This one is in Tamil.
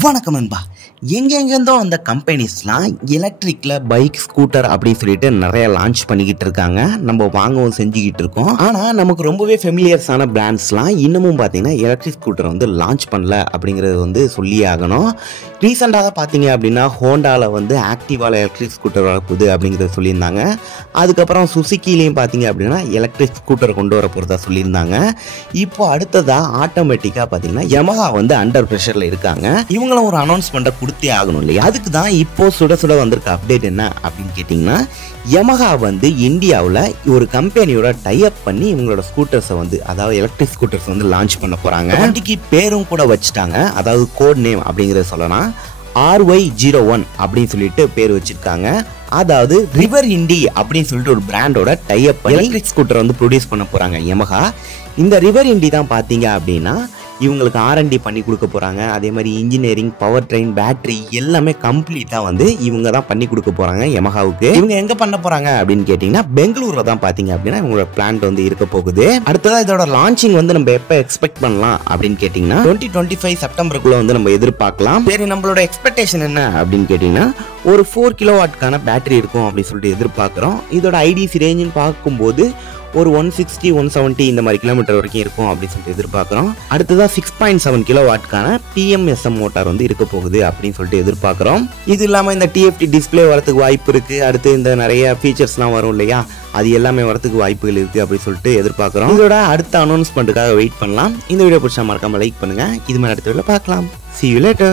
வணக்கம் நண்பா. எங்கெங்கேருந்தோ அந்த கம்பெனிஸ்லாம் எலக்ட்ரிக்கில் பைக் ஸ்கூட்டர் அப்படின்னு சொல்லிட்டு நிறைய லான்ச் பண்ணிக்கிட்டு இருக்காங்க. நம்ம வாங்கவும் செஞ்சுக்கிட்டு இருக்கோம். ஆனால் நமக்கு ரொம்பவே ஃபெமிலியர்ஸான பிராண்ட்ஸ்லாம் இன்னமும் பார்த்தீங்கன்னா எலக்ட்ரிக் ஸ்கூட்டர் வந்து லான்ச் பண்ணல அப்படிங்கிறது வந்து சொல்லியே ஆகணும். ரீசெண்டாக பார்த்தீங்க அப்படின்னா ஹோண்டாவில் வந்து ஆக்டிவாவில் எலக்ட்ரிக் ஸ்கூட்டர் வரப்போகுது அப்படிங்கிறத சொல்லியிருந்தாங்க. அதுக்கப்புறம் சுசுக்கிலையும் பார்த்தீங்க அப்படின்னா எலக்ட்ரிக் ஸ்கூட்டர் கொண்டு வர போகிறதா சொல்லியிருந்தாங்க. இப்போ அடுத்ததாக ஆட்டோமேட்டிக்காக பார்த்தீங்கன்னா யமஹா வந்து அண்டர் ப்ரெஷரில் இருக்காங்க. இவங்களும் ஒரு அனௌன்ஸ்மெண்ட்டை கொடுத்தே ஆகணும் இல்லையா? அதுக்கு தான் இப்போ சுட சுட வந்திருக்க அப்டேட் என்ன அப்படின்னு கேட்டிங்கன்னா, யமஹா வந்து இந்தியாவில் ஒரு கம்பெனியோட டைப் பண்ணி இவங்களோட ஸ்கூட்டர்ஸை வந்து அதாவது எலக்ட்ரிக் ஸ்கூட்டர்ஸ் வந்து லான்ச் பண்ண போகிறாங்க. வண்டிக்கு பேரும் கூட வச்சுட்டாங்க. அதாவது கோட் நேம் அப்படிங்கிறத சொல்லலாம். RY01 அப்படின்னு சொல்லிட்டு பேர் வச்சிருக்காங்க. அதாவது ரிவர் இண்டி அப்படின்னு சொல்லிட்டு ஒரு பிராண்டோட டைப் எலக்ட்ரிக் ஸ்கூட்டர் வந்து ப்ரொடியூஸ் பண்ண போகிறாங்க யமஹா. இந்த ரிவர் இண்டி தான் பார்த்தீங்க அப்படின்னா இவங்களுக்கு R&D பண்ணி கொடுக்க போகிறாங்க. அதே மாதிரி இன்ஜினியரிங், பவர் ட்ரெயின், பேட்டரி எல்லாமே கம்ப்ளீட்டாக வந்து இவங்க தான் பண்ணி கொடுக்க போகிறாங்க யமஹாவுக்கு. இவங்க எங்கே பண்ண போகிறாங்க அப்படின்னு கேட்டிங்கன்னா பெங்களூரில் தான் பார்த்தீங்க அப்படின்னா இவங்களோட பிளான்ட் வந்து இருக்க போகுது. அடுத்ததாக இதோட லான்ச்சிங் வந்து நம்ம எப்போ எக்ஸ்பெக்ட் பண்ணலாம் அப்படின்னு கேட்டிங்கன்னா 2025 செப்டம்பருக்குள்ளே வந்து நம்ம எதிர்பார்க்கலாம். சரி, நம்மளோட எக்ஸ்பெக்டேஷன் என்ன அப்படின்னு கேட்டிங்கன்னா ஒரு 4 கிலோவாட்கான பேட்டரி இருக்கும் அப்படின்னு சொல்லிட்டு எதிர்பார்க்குறோம். இதோட ஐடிசி ரேஞ்சுன்னு பார்க்கும்போது ஒரு 160, 170 இந்த மாதிரி கிலோமீட்டர் வரைக்கும் இருக்கும் அப்படின்னு சொல்லிட்டு எதிர்பார்க்குறோம். அடுத்ததாக 6.7 கிலோவாட்கான PMSM மோட்டார் வந்து இருக்க போகுது அப்படின்னு சொல்லிட்டு எதிர்பார்க்குறோம். இது இல்லாமல் இந்த TFT டிஸ்பிளே வரதுக்கு வாய்ப்பு இருக்குது. அடுத்து இந்த நிறைய ஃபீச்சர்ஸ்லாம் வரும் இல்லையா, அது எல்லாமே வரதுக்கு வாய்ப்புகள் இருக்குது அப்படின்னு சொல்லிட்டு எதிர்பார்க்குறோம். இதோட அடுத்த அனௌன்ஸ்மெண்ட்டுக்காக வெயிட் பண்ணலாம். இந்த வீடியோ பிடிச்சா மறக்காமல் லைக் பண்ணுங்கள். இது மாதிரி அடுத்த வீடியோவில் பார்க்கலாம். See you later.